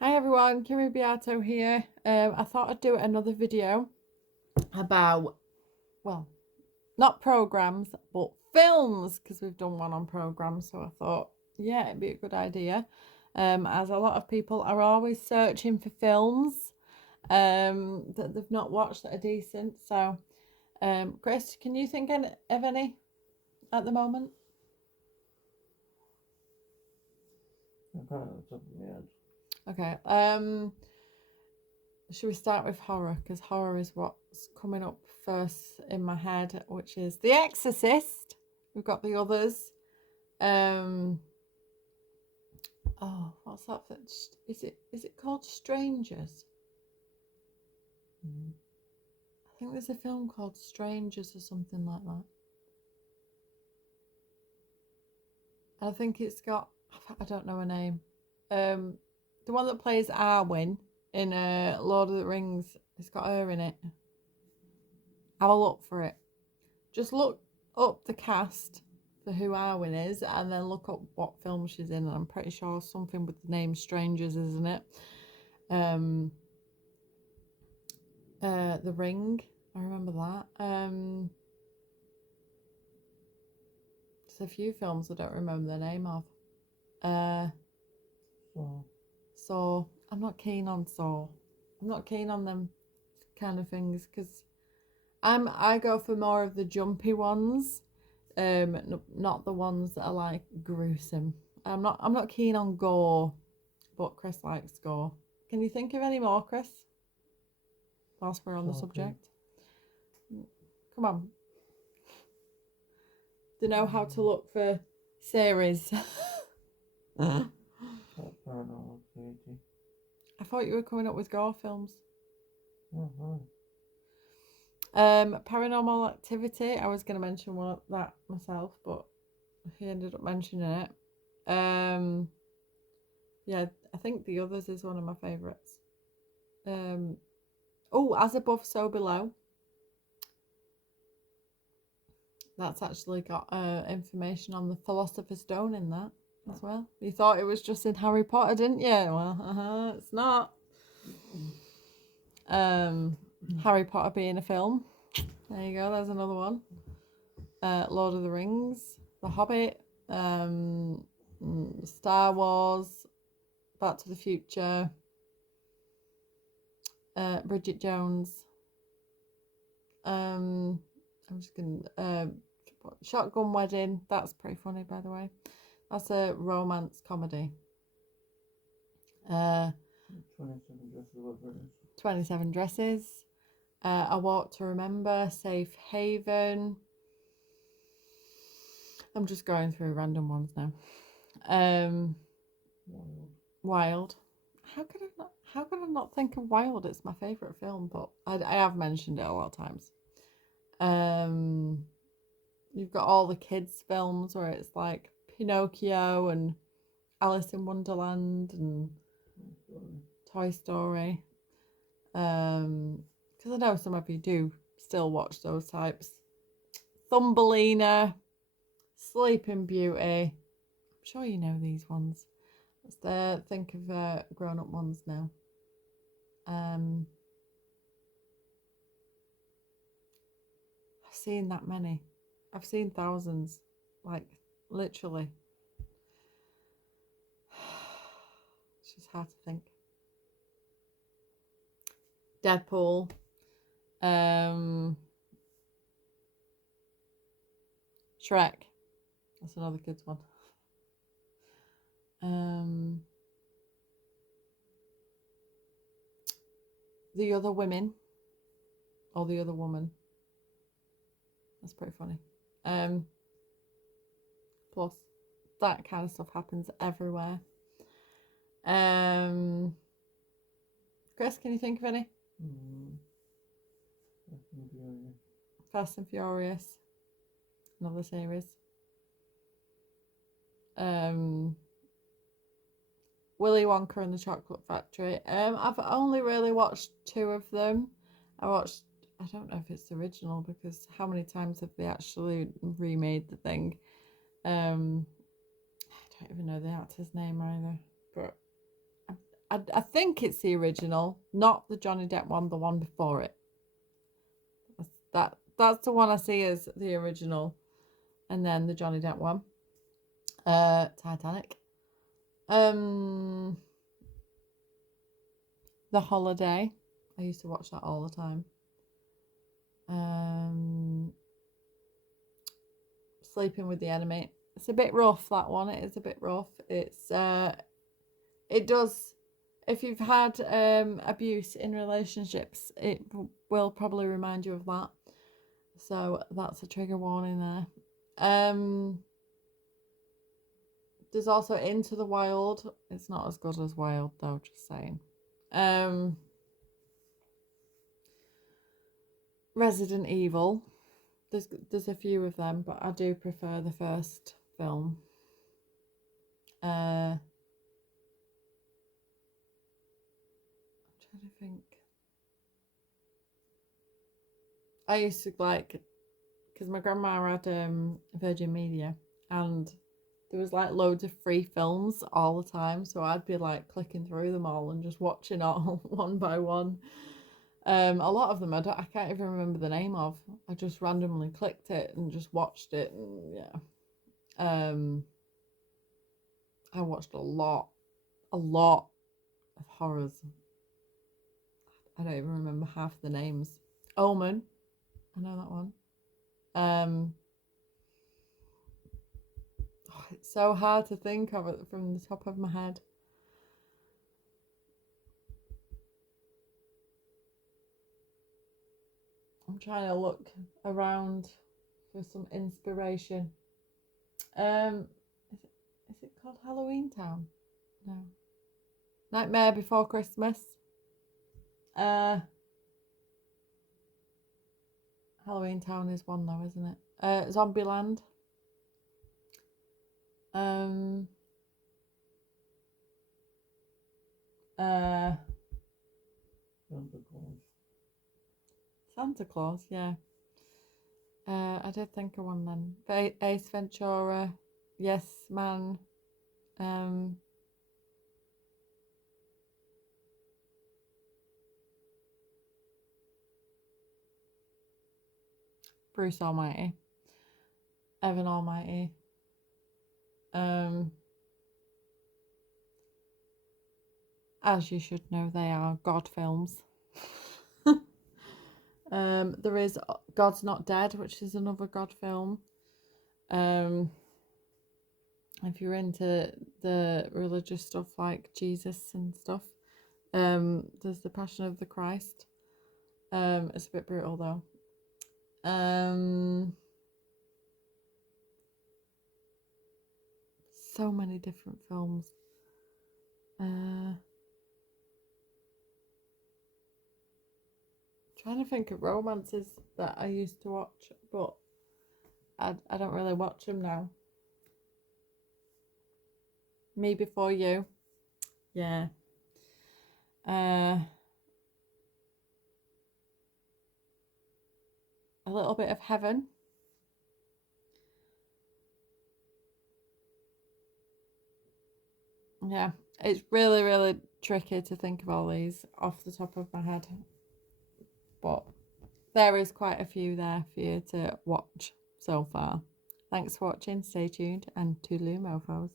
Hi everyone, Rigby Artho here. I thought I'd do another video about, well, not programmes, but films, because we've done one on programmes, so I thought, yeah, it'd be a good idea. As a lot of people are always searching for films that they've not watched that are decent. So, Chris, can you think of any at the moment? Okay. Should we start with horror? Because horror is what's coming up first in my head, which is The Exorcist. We've got the others. Oh, what's that? Is it called Strangers? I think there's a film called Strangers or something like that. I think it's got, I don't know her name. The one that plays Arwen in Lord of the Rings, it's got her in it. Have a look for it. Just look up the cast for who Arwen is, and then look up what film she's in. And I'm pretty sure something with the name Strangers, isn't it? The Ring. I remember that. There's a few films I don't remember the name of. Saw. I'm not keen on Saw. I'm not keen on them kind of things because I go for more of the jumpy ones. Not the ones that are like gruesome. I'm not keen on gore, but Chris likes gore. Can you think of any more, Chris? Whilst we're on the subject. Come on. Do you know how to look for series? I thought you were coming up with gore films. Paranormal Activity. I was going to mention that myself, but he ended up mentioning it. Yeah, I think The Others is one of my favourites. As Above, So Below. That's actually got information on the Philosopher's Stone in that as well. You thought it was just in Harry Potter, didn't you? Well, it's not. Harry Potter being a film. There you go, there's another one. Lord of the Rings, The Hobbit, Star Wars, Back to the Future, Bridget Jones. I'm just gonna Shotgun Wedding. That's pretty funny, by the way. That's a romance comedy. 27 Dresses. A Walk to Remember, Safe Haven. I'm just going through random ones now. Wild. How could I not think of Wild? It's my favourite film, but I have mentioned it a lot of times. You've got all the kids' films where it's like Pinocchio and Alice in Wonderland and Toy Story. Because I know some of you do still watch those types. Thumbelina, Sleeping Beauty. I'm sure you know these ones. Let's think of grown-up ones now. I've seen that many. I've seen thousands, like literally. It's just hard to think. Deadpool. Shrek. That's another kids one. The Other Women. Or The Other Woman. That's pretty funny. Plus, that kind of stuff happens everywhere. Chris, can you think of any? Fast and Furious. Another series. Willy Wonka and the Chocolate Factory. I've only really watched 2 of them. I don't know if it's the original because how many times have they actually remade the thing? I don't even know the actor's name either. But I think it's the original, not the Johnny Depp one, the one before it. That's the one I see as the original, and then the Johnny Depp one. Titanic. The Holiday. I used to watch that all the time. Sleeping with the Enemy. It's a bit rough, that one. It is a bit rough. It's it does, if you've had abuse in relationships, it will probably remind you of that. So that's a trigger warning there. There's also Into the Wild. It's not as good as Wild though, just saying. Resident Evil. There's a few of them, but I do prefer the first film. I'm trying to think. I used to like, because my grandma had Virgin Media, and there was like loads of free films all the time, so I'd be like clicking through them all and just watching all one by one. A lot of them I can't even remember the name of. I just randomly clicked it and just watched it, and yeah. I watched a lot of horrors. I don't even remember half the names. Omen, I know that one. It's so hard to think of it from the top of my head. I'm trying to look around for some inspiration. Is it called Halloween Town? No. Nightmare Before Christmas. Halloween Town is one though, isn't it? Zombieland. Santa Claus, yeah. I did think of one then. Ace Ventura, Yes Man. Bruce Almighty. Evan Almighty. As you should know, they are God films. There is God's Not Dead, which is another God film. If you're into the religious stuff like Jesus and stuff, there's The Passion of the Christ. It's a bit brutal though. So many different films. Trying to think of romances that I used to watch, but I don't really watch them now. Me Before You. Yeah. A little bit of Heaven. Yeah, it's really, really tricky to think of all these off the top of my head. But there is quite a few there for you to watch so far. Thanks for watching. Stay tuned and toodaloo mofos.